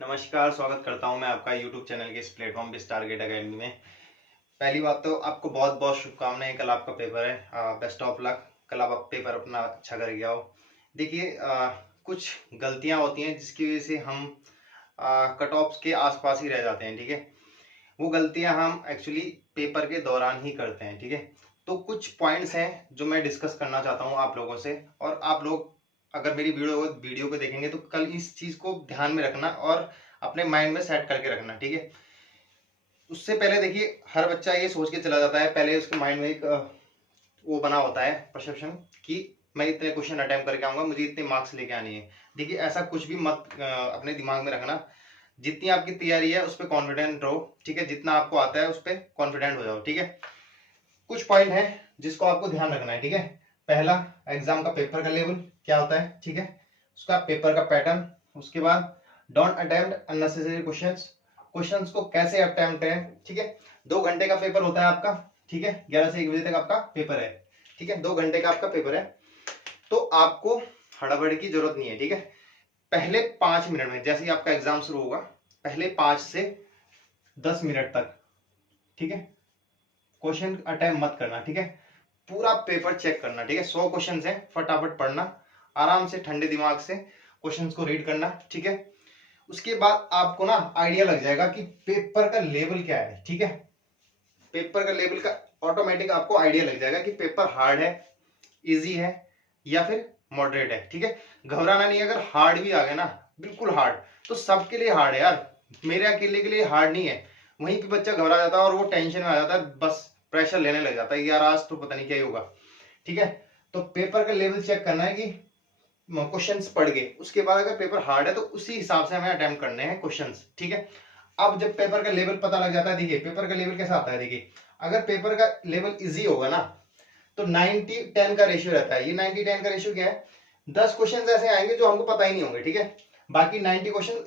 नमस्कार, स्वागत करता हूं मैं आपका यूट्यूब चैनल के इस प्लेटफॉर्म पे टारगेट अकेडमी में। पहली बात तो आपको बहुत बहुत शुभकामनाएं। कल आपका पेपर है, बेस्ट ऑफ लक। कल आप पेपर अपना अच्छा कर गया हो। देखिए, कुछ गलतियां होती हैं जिसकी वजह से हम कट ऑफ्स के आसपास ही रह जाते हैं। ठीक है, वो गलतियां हम एक्चुअली पेपर के दौरान ही करते हैं। ठीक है, तो कुछ पॉइंट्स हैं जो मैं डिस्कस करना चाहता हूं आप लोगों से, और आप लोग अगर मेरी वीडियो को देखेंगे तो कल इस चीज को ध्यान में रखना और अपने माइंड में सेट करके रखना। ठीक है, उससे पहले देखिए, हर बच्चा ये सोच के चला जाता है, पहले उसके माइंड में एक वो बना होता है परसेप्शन कि मैं इतने क्वेश्चन अटेम्प्ट करके आऊंगा, मुझे इतने मार्क्स लेके आनी है। देखिए, ऐसा कुछ भी मत अपने दिमाग में रखना। जितनी आपकी तैयारी है उस पर कॉन्फिडेंट रहो। ठीक है, जितना आपको आता है उस पर कॉन्फिडेंट हो जाओ। ठीक है, कुछ पॉइंट है जिसको आपको ध्यान रखना है। ठीक है, पहला, एग्जाम का पेपर का लेवल क्या होता है। ठीक है, उसका पेपर का पैटर्न। उसके बाद don't attempt unnecessary questions. Questions को कैसे अटेम्प्ट करें। ठीक है, 2 घंटे का पेपर होता है आपका। ठीक है, 11 से 1 बजे तक आपका पेपर है। ठीक है, 2 घंटे का आपका पेपर है, तो आपको हड़बड़ी की जरूरत नहीं है। ठीक है, पहले 5 मिनट में, जैसे ही आपका एग्जाम शुरू होगा, पहले 5 से 10 मिनट तक, ठीक है, क्वेश्चन अटेम्प्ट मत करना। ठीक है, पूरा पेपर चेक करना। ठीक है, 100 क्वेश्चन है, फटाफट पढ़ना, आराम से ठंडे दिमाग से क्वेश्चंस को रीड करना। ठीक है, उसके बाद आपको ना आइडिया लग जाएगा कि पेपर का लेवल क्या है। ठीक है, पेपर का लेवल का ऑटोमेटिक आपको आइडिया लग जाएगा कि पेपर हार्ड है, इजी है या फिर मॉडरेट है। ठीक है, घबराना नहीं। अगर हार्ड भी आ गया ना, बिल्कुल हार्ड, तो सबके लिए हार्ड है यार, मेरे अकेले के लिए हार्ड नहीं है। वहीं पे बच्चा घबरा जाता है और वो टेंशन में आ जाता है, बस प्रेशर लेने लग जाता है, यार आज तो पता नहीं क्या ही होगा। ठीक है, तो पेपर का लेवल चेक करना है कि क्वेश्चंस पढ़ गए, उसके बाद अगर पेपर हार्ड है तो उसी हिसाब से हमें अटेम्प्ट करने हैं क्वेश्चंस। ठीक है, अब जब पेपर का लेवल पता लग जाता है, देखिए पेपर का लेवल कैसा आता है। देखिए, अगर पेपर का लेवल इजी होगा ना, तो 90-10 का रेशियो रहता है। ये 90-10 का रेशियो क्या है, 10 क्वेश्चन ऐसे आएंगे जो हमको पता ही नहीं होंगे। ठीक है, बाकी 90 क्वेश्चन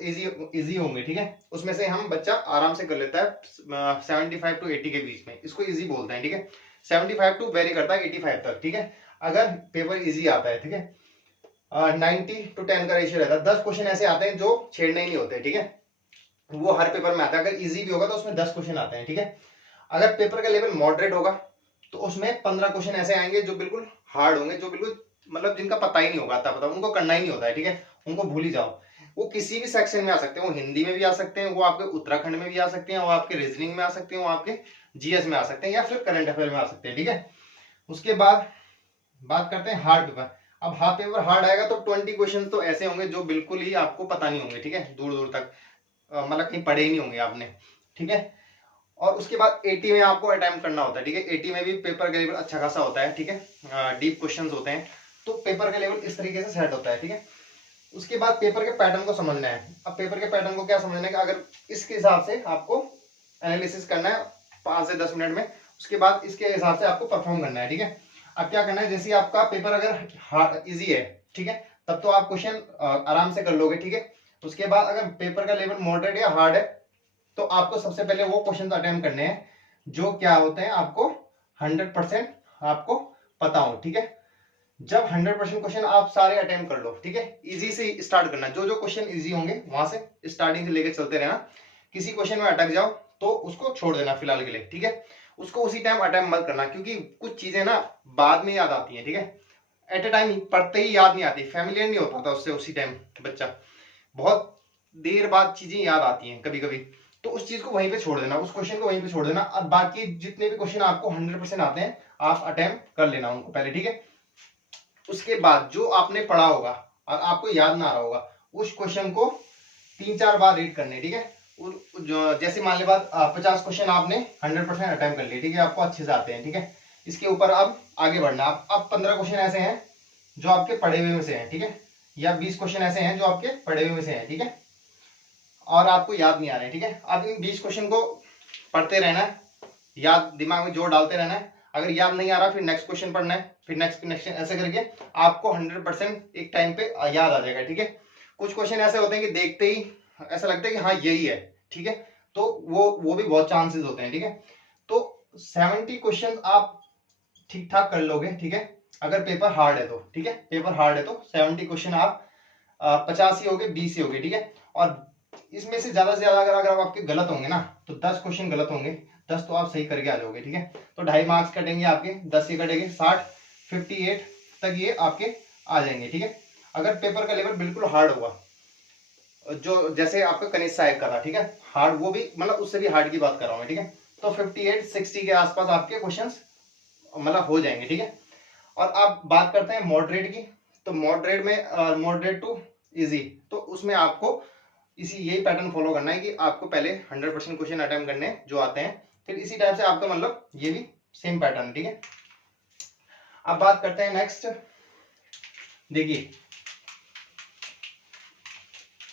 इजी होंगे। ठीक है, उसमें से हम बच्चा आराम से कर लेता है 75 to 80 के बीच में, इसको इजी बोलते हैं। ठीक है, 75 टू वेरी करता है 85 तक। ठीक है, अगर पेपर इजी आता है। ठीक है, 90-10 का रेशियो रहता है। 10 क्वेश्चन ऐसे आते हैं जो छेड़ने ही नहीं होते। ठीक है, वो हर पेपर में आता है। अगर इजी भी होगा तो उसमें 10 क्वेश्चन आते हैं। ठीक है, अगर पेपर का लेवल मॉडरेट होगा तो उसमें 15 क्वेश्चन ऐसे आएंगे जो बिल्कुल हार्ड होंगे, जो बिल्कुल मतलब जिनका पता ही नहीं होगा, आता पता उनको करना ही नहीं होता है। ठीक है, उनको भूल ही जाओ। वो किसी भी सेक्शन में आ सकते हैं, वो हिंदी में भी आ सकते हैं, वो आपके उत्तराखंड में भी आ सकते हैं, वो आपके रीजनिंग में आ सकते हैं, वो आपके जीएस में आ सकते हैं, या फिर करंट अफेयर में आ सकते हैं। ठीक है, उसके बाद बात करते हैं हार्ड पेपर। अब हाफ पेपर हार्ड आएगा तो 20 क्वेश्चन तो ऐसे होंगे जो बिल्कुल ही आपको पता नहीं होंगे। ठीक है, दूर दूर तक मतलब कहीं पढ़े ही नहीं होंगे आपने। ठीक है, और उसके बाद 80 में आपको अटेम्प्ट करना होता है। ठीक है, 80 में भी पेपर का लेवल अच्छा खासा होता है। ठीक है, डीप क्वेश्चंस होते हैं, तो पेपर का लेवल इस तरीके से सेट होता है। ठीक है, उसके बाद पेपर के पैटर्न को समझना है। अब पेपर के पैटर्न को क्या समझना है कि अगर इसके हिसाब से आपको एनालिसिस करना है 5 से 10 मिनट में, उसके बाद इसके हिसाब से आपको परफॉर्म करना है। ठीक है, अब क्या करना है, जैसे आपका पेपर अगर इजी है, ठीक है, तब तो आप क्वेश्चन आराम से कर लोगे। ठीक है, उसके बाद अगर पेपर का लेवल मॉडरेट या हार्ड है, तो आपको सबसे पहले वो क्वेश्चन अटेम्प्ट करने हैं जो क्या होते हैं, आपको 100% आपको पता हो। ठीक है, जब 100% क्वेश्चन आप सारे अटेम्प्ट कर लो, ठीक है, इजी से स्टार्ट करना। जो जो क्वेश्चन इजी होंगे वहां से स्टार्टिंग से लेके चलते रहना। किसी क्वेश्चन में अटक जाओ तो उसको छोड़ देना फिलहाल के लिए। ठीक है, उसको उसी टाइम अटेम्प्ट मत करना, क्योंकि कुछ चीजें ना बाद में याद आती हैं। ठीक है, एट ए टाइम पढ़ते ही याद नहीं आती, फैमिलियर नहीं हो पाता उससे उसी टाइम बच्चा, बहुत देर बाद चीजें याद आती हैं कभी कभी, तो उस चीज को वहीं पे छोड़ देना, उस क्वेश्चन को वहीं पे छोड़ देना। अब बाकी जितने भी क्वेश्चन आपको 100% आते हैं आप अटेम्प्ट कर लेना उनको पहले। ठीक है, उसके बाद जो आपने पढ़ा होगा और आपको याद ना आ रहा होगा, उस क्वेश्चन को 3-4 बार रीड करने। ठीक है, जैसे मान ली बात 50 क्वेश्चन आपने 100% अटेम्प्ट कर लिए, ठीक है, आपको अच्छे से आते हैं। ठीक है, इसके ऊपर अब आगे बढ़ना। अब 15 क्वेश्चन ऐसे हैं जो आपके पढ़े हुए में से हैं। ठीक है, या 20 क्वेश्चन ऐसे हैं जो आपके पढ़े हुए में से हैं। ठीक है, और आपको याद नहीं आ रहे हैं। ठीक है, अब इन 20 क्वेश्चन को पढ़ते रहना है, याद दिमाग में जोर डालते रहना है। अगर याद नहीं आ रहा फिर नेक्स्ट क्वेश्चन पढ़ना है, फिर नेक्स्ट ऐसे करके आपको 100% एक टाइम पे याद आ जाएगा। ठीक है, कुछ क्वेश्चन ऐसे होते हैं कि देखते ही ऐसा लगता है कि हाँ यही है। ठीक है, तो वो भी बहुत चांसेस होते हैं। ठीक है, तो 70 क्वेश्चन आप ठीक ठाक कर लोगे। ठीक है, अगर पेपर हार्ड है तो। ठीक है, पेपर हार्ड है तो 70 क्वेश्चन आप 50 ही होगे, 20 ही होगे। ठीक है, और इसमें से ज्यादा अगर आपके गलत होंगे ना, तो 10 क्वेश्चन गलत होंगे, 10 तो आप सही करके आ जाओगे, ठीक है। तो 2.5 मार्क्स कटेंगे आपके, 10 ये कटेंगे, 60, 58 तक ये आपके आ जाएंगे, ठीक है। अगर पेपर का लेवल बिल्कुल हार्ड होगा, जो जैसे आपका कनिष्ठ सहायक का था, ठीक है, हार्ड, वो भी मतलब उससे भी हार्ड की बात कर रहा हूँ मैं, ठीक है, तो 58 60 के आसपास आपके क्वेश्चंस मतलब हो जाएंगे, ठीक है। और आप बात करते हैं मॉडरेट की, तो मॉडरेट में मॉडरेट टू इजी, तो उसमें आपको इसी यही पैटर्न फॉलो करना है कि आपको पहले 100% क्वेश्चन अटेम्प्ट करने जो आते हैं, फिर इसी टाइप से आपका मतलब ये भी सेम पैटर्न, ठीक है। अब बात करते हैं नेक्स्ट, देखिए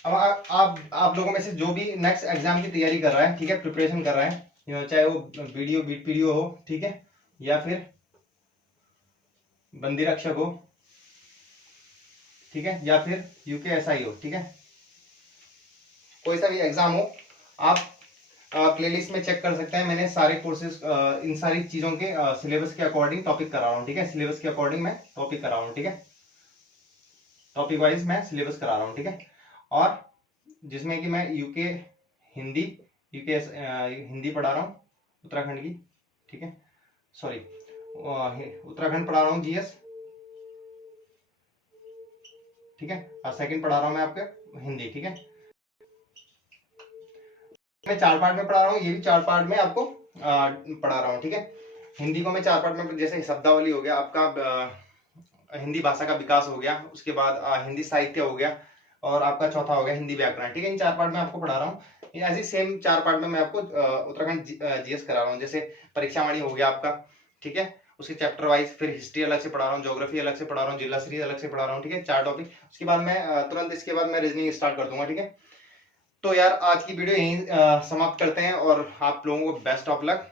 अब आप लोगों में से जो भी नेक्स्ट एग्जाम की तैयारी कर रहा है, ठीक है, प्रिपरेशन कर रहा है, चाहे वो वीडियो बीट पीडीओ हो, ठीक है, या फिर बंदी रक्षक हो, ठीक है, या फिर यूकेएसआई हो, ठीक है, कोई सा भी एग्जाम हो, आप प्लेलिस्ट में चेक कर सकते हैं। मैंने सारे कोर्सेज इन सारी चीजों के सिलेबस के अकॉर्डिंग टॉपिक करा रहा हूँ, ठीक है, सिलेबस के अकॉर्डिंग मैं टॉपिक करा रहा हूँ, ठीक है, टॉपिक वाइज मैं सिलेबस करा रहा हूँ, ठीक है। और जिसमें कि मैं यूके हिंदी, यूके हिंदी पढ़ा रहा हूँ उत्तराखंड की, ठीक है, सॉरी उत्तराखंड पढ़ा रहा हूँ जीएस, ठीक है, और सेकंड पढ़ा रहा हूँ मैं आपके हिंदी, ठीक है। मैं 4 पार्ट में पढ़ा रहा हूँ, ये भी 4 पार्ट में आपको पढ़ा रहा हूँ, ठीक है। हिंदी को मैं 4 पार्ट में, जैसे शब्दावली हो गया आपका, हिंदी भाषा का विकास हो गया, उसके बाद हिंदी साहित्य हो गया, और आपका चौथा हो गया हिंदी व्याकरण, ठीक है। इन 4 पार्ट में आपको पढ़ा रहा हूँ। ऐसे सेम 4 पार्ट में मैं आपको उत्तराखंड जीएस करा रहा हूँ, जैसे परीक्षावाणी हो गया आपका, ठीक है, उसके चैप्टर वाइज, फिर हिस्ट्री अलग से पढ़ा रहा हूँ, ज्योग्राफी अलग से पढ़ा रहा हूँ, जिला सीरीज अलग से पढ़ा रहा हूँ, ठीक है, 4 टॉपिक। उसके बाद मैं तुरंत इसके बाद मैं रीजनिंग स्टार्ट कर दूंगा, ठीक है। तो यार आज की वीडियो यहीं समाप्त करते हैं, और आप लोगों को बेस्ट ऑफ लक,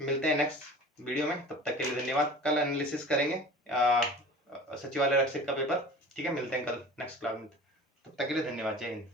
मिलते हैं नेक्स्ट वीडियो में, तब तक के लिए धन्यवाद। कल एनालिसिस करेंगे सचिवालय रक्षक का पेपर, ठीक है, मिलते हैं कल नेक्स्ट क्लास में, तब तक के लिए धन्यवाद, जय हिंद।